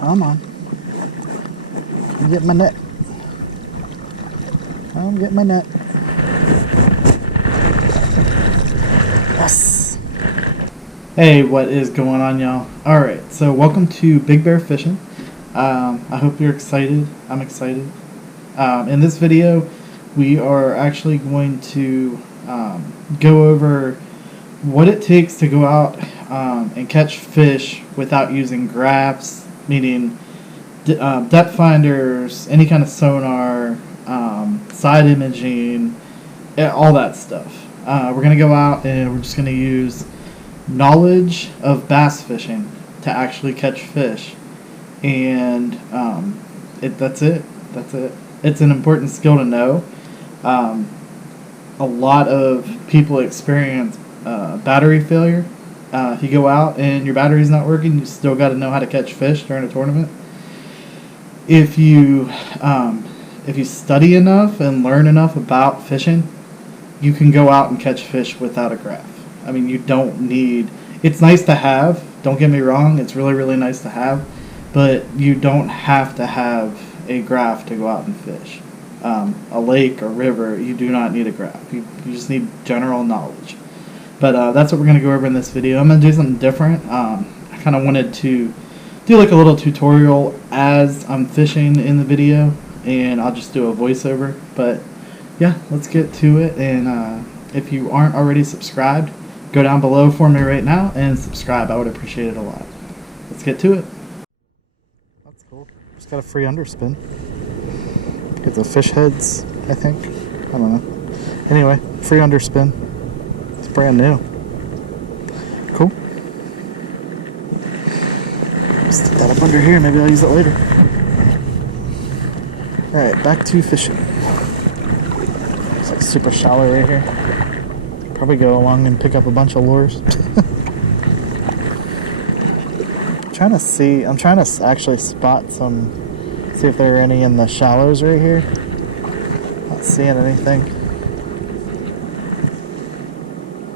Come on. I'm getting my net. I'm getting my net. Yes. Hey, what is going on, y'all? Alright, so welcome to Big Bear Fishing. I hope you're excited. I'm excited. In this video, we are actually going to go over what it takes to go out and catch fish without using graphs, meaning depth finders, any kind of sonar, side imaging, all that stuff. We're going to go out and we're just going to use knowledge of bass fishing to actually catch fish. And that's it. It's an important skill to know. A lot of people experience battery failure. If you go out and your battery's not working, you still got to know how to catch fish during a tournament. If you study enough and learn enough about fishing, you can go out and catch fish without a graph. I mean, you don't need... It's nice to have. Don't get me wrong. It's really, really nice to have. But you don't have to have a graph to go out and fish. A lake or river, you do not need a graph. You just need general knowledge. But that's what we're going to go over in this video. I'm going to do something different. I kind of wanted to do like a little tutorial as I'm fishing in the video. And I'll just do a voiceover. But yeah, let's get to it. And if you aren't already subscribed, go down below for me right now and subscribe. I would appreciate it a lot. Let's get to it. That's cool. Just got a free underspin. Get the fish heads, I think. I don't know. Anyway, free underspin. It's brand new. Cool. Stick that up under here. Maybe I'll use it later. Alright, back to fishing. It's like super shallow right here. Probably go along and pick up a bunch of lures. I'm trying to actually spot some, see if there are any in the shallows right here. Not seeing anything.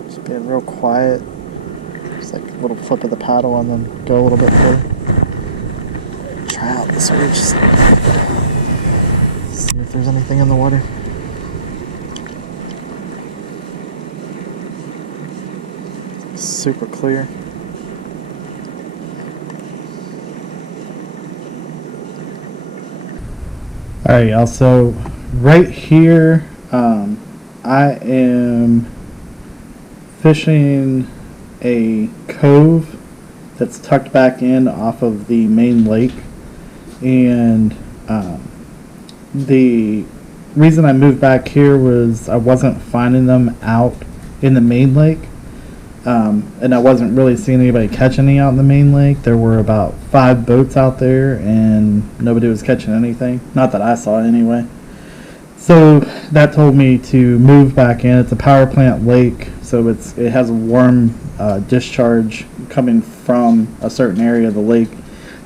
Just being real quiet. Just like a little flip of the paddle and then go a little bit further. Try out this ridge. See if there's anything in the water. Super clear. Alright, y'all, so right here I am fishing a cove that's tucked back in off of the main lake, and the reason I moved back here was I wasn't finding them out in the main lake. And I wasn't really seeing anybody catch any out in the main lake. There were about 5 boats out there and nobody was catching anything. Not that I saw anyway. So that told me to move back in. It's a power plant lake, so it has a warm discharge coming from a certain area of the lake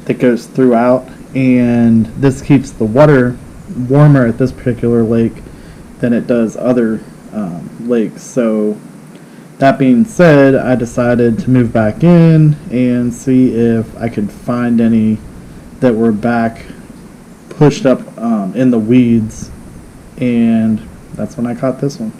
that goes throughout. And this keeps the water warmer at this particular lake than it does other lakes. So that being said, I decided to move back in and see if I could find any that were back pushed up in the weeds, and that's when I caught this one.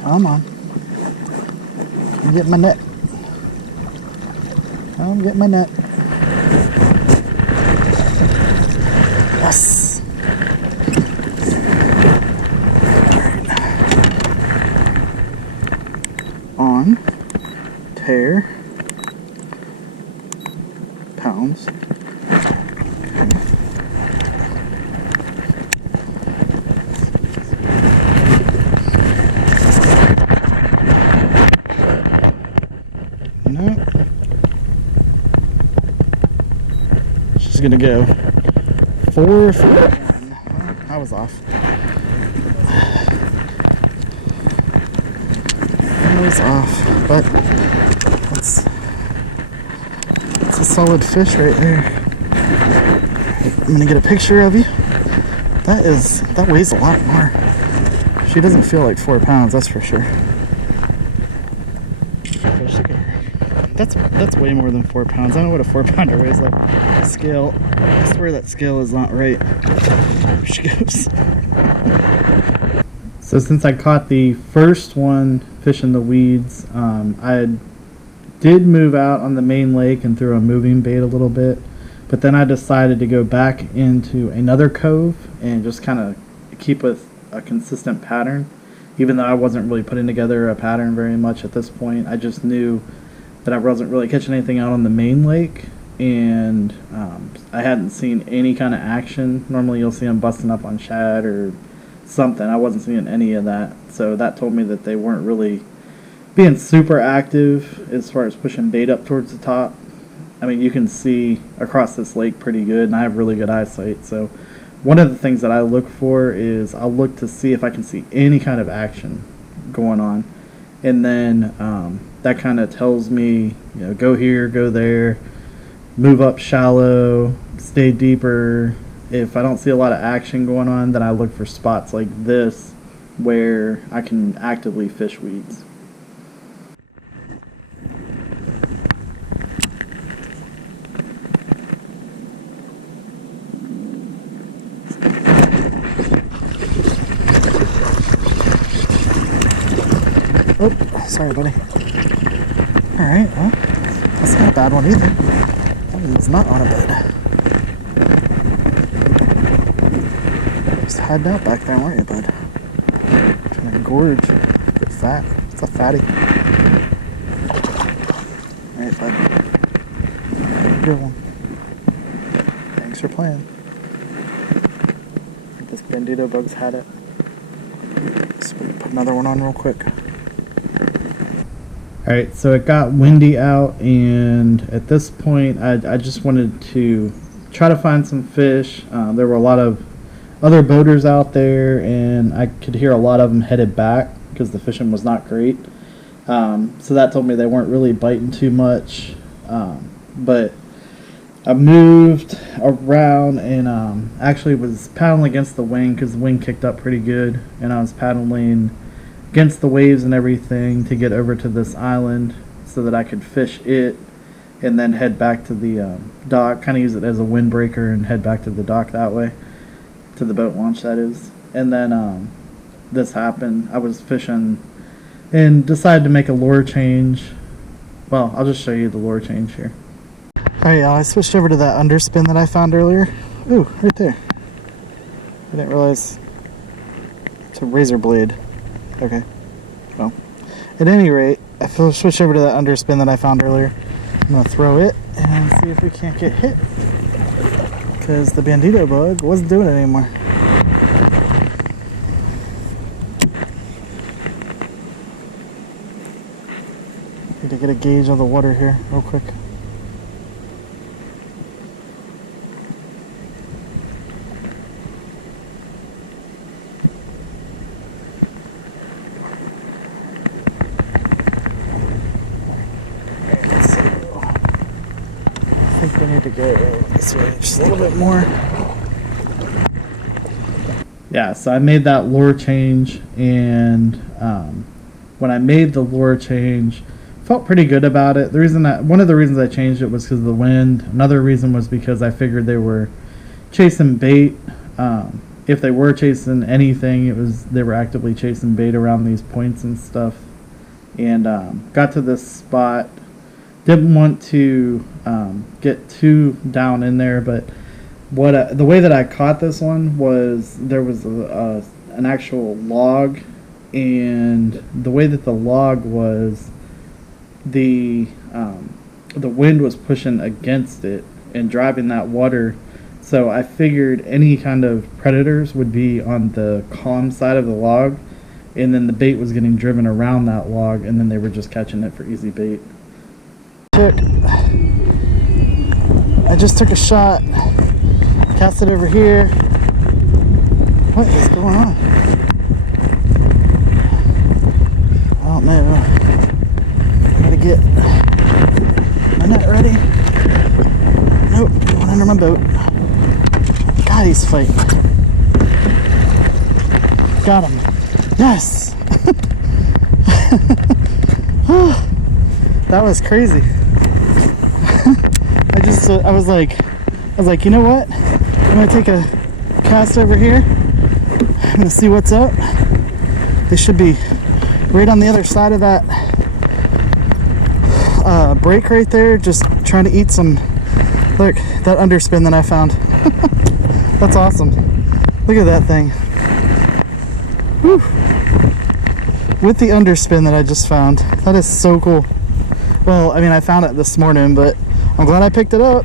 Come on. I'm getting my net. I'm getting my net. Yes. On. Tear. Pounds. No. She's gonna go 4 for 1. I was off. nose off, but that's a solid fish right there. I'm gonna get a picture of you. That weighs a lot more. She doesn't feel like 4 pounds, that's for sure. That's way more than 4 pounds. I know what a 4-pounder weighs like. Scale. I swear that scale is not right. There she goes. So since I caught the first one fishing the weeds, I did move out on the main lake and threw a moving bait a little bit, but then I decided to go back into another cove and just kind of keep with a consistent pattern. Even though I wasn't really putting together a pattern very much at this point, I just knew that I wasn't really catching anything out on the main lake, and I hadn't seen any kind of action. Normally you'll see them busting up on shad or something. I wasn't seeing any of that, so that told me that they weren't really being super active as far as pushing bait up towards the top. I mean, you can see across this lake pretty good, and I have really good eyesight, so one of the things that I look for is I'll look to see if I can see any kind of action going on, and then that kind of tells me, you know, go here, go there, move up shallow, stay deeper. If I don't see a lot of action going on, then I look for spots like this where I can actively fish weeds. Oh, sorry, buddy. Alright, well, that's not a bad one either. That one was not on a bed. Just hiding out back there, weren't you, bud? Trying to gorge. Get fat. It's a fatty. Alright, bud. Good one. Thanks for playing. I think this bandito bug's had it. So we put another one on real quick. Alright, so it got windy out, and at this point I just wanted to try to find some fish. There were a lot of other boaters out there, and I could hear a lot of them headed back because the fishing was not great. So that told me they weren't really biting too much. But I moved around and actually was paddling against the wind because the wind kicked up pretty good, and I was paddling against the waves and everything to get over to this island so that I could fish it and then head back to the dock, kind of use it as a windbreaker and head back to the dock that way, to the boat launch that is. And then this happened. I was fishing and decided to make a lure change. Well, I'll just show you the lure change here. Alright, y'all, I switched over to that underspin that I found earlier. Ooh, right there. I didn't realize it's a razor blade. Okay, well, at any rate, I switched over to that underspin that I found earlier. I'm going to throw it and see if we can't get hit, because the bandito bug wasn't doing it anymore. Need to get a gauge of the water here real quick. I think we need to go this way just a little bit more. Yeah, so I made that lure change, and when I made the lure change, felt pretty good about it. One of the reasons I changed it was because of the wind. Another reason was because I figured they were chasing bait. If they were chasing anything, they were actively chasing bait around these points and stuff. And got to this spot. Didn't want to get too down in there, but the way that I caught this one was there was an actual log, and the way that the log was, the wind was pushing against it and driving that water. So I figured any kind of predators would be on the calm side of the log, and then the bait was getting driven around that log, and then they were just catching it for easy bait. I just took a shot, cast it over here. What is going on? I don't know. get my net ready. Nope, going under my boat. God, he's fighting. Got him. Yes! That was crazy. I was like, you know what? I'm gonna take a cast over here. I'm gonna see what's up. They should be right on the other side of that break right there, just trying to eat some. Look, that underspin that I found. That's awesome. Look at that thing. Whew. With the underspin that I just found. That is so cool. Well, I mean, I found it this morning, but I'm glad I picked it up.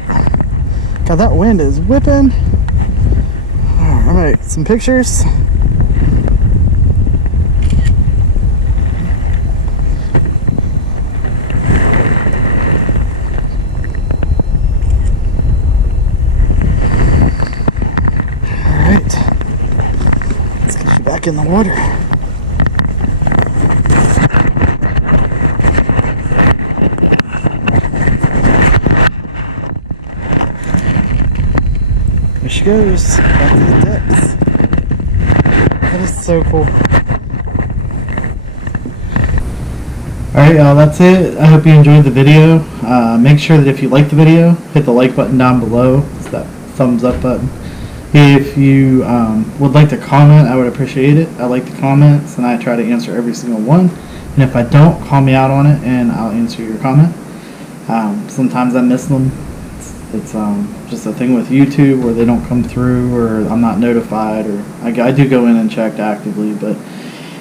God, that wind is whipping. All right, some pictures. Let's get you back in the water. There she goes, back to the depths. That is so cool. Alright y'all, that's it. I hope you enjoyed the video. Make sure that if you like the video, hit the like button down below. It's that thumbs up button. If you would like to comment, I would appreciate it. I like the comments and I try to answer every single one. And if I don't, call me out on it and I'll answer your comment. Sometimes I miss them. It's just a thing with YouTube where they don't come through or I'm not notified, or I do go in and check actively. But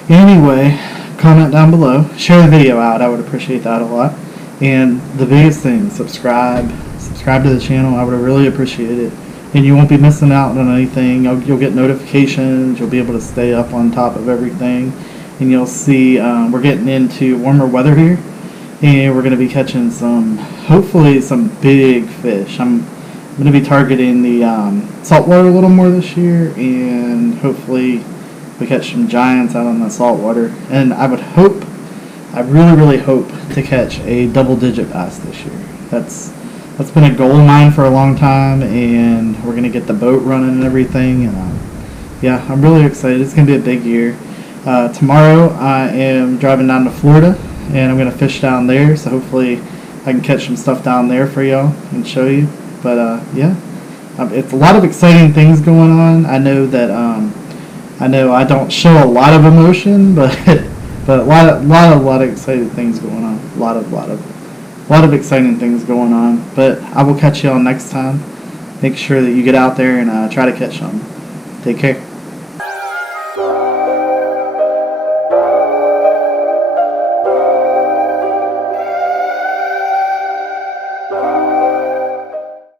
anyway, comment down below. Share the video out. I would appreciate that a lot. And the biggest thing, subscribe to the channel. I would really appreciate it. And you won't be missing out on anything. You'll get notifications. You'll be able to stay up on top of everything. And you'll see we're getting into warmer weather here. And we're going to be catching hopefully some big fish. I'm going to be targeting the saltwater a little more this year. And hopefully we catch some giants out on the saltwater. And I really hope to catch a double-digit bass this year. That's been a goal of mine for a long time, and we're going to get the boat running and everything. And yeah, I'm really excited. It's going to be a big year. Tomorrow I am driving down to Florida, and I'm going to fish down there, so hopefully I can catch some stuff down there for y'all and show you. But yeah, it's a lot of exciting things going on. I know that I don't show a lot of emotion, but a lot of exciting things going on. A lot of exciting things going on. But I will catch y'all next time. Make sure that you get out there and try to catch some. Take care.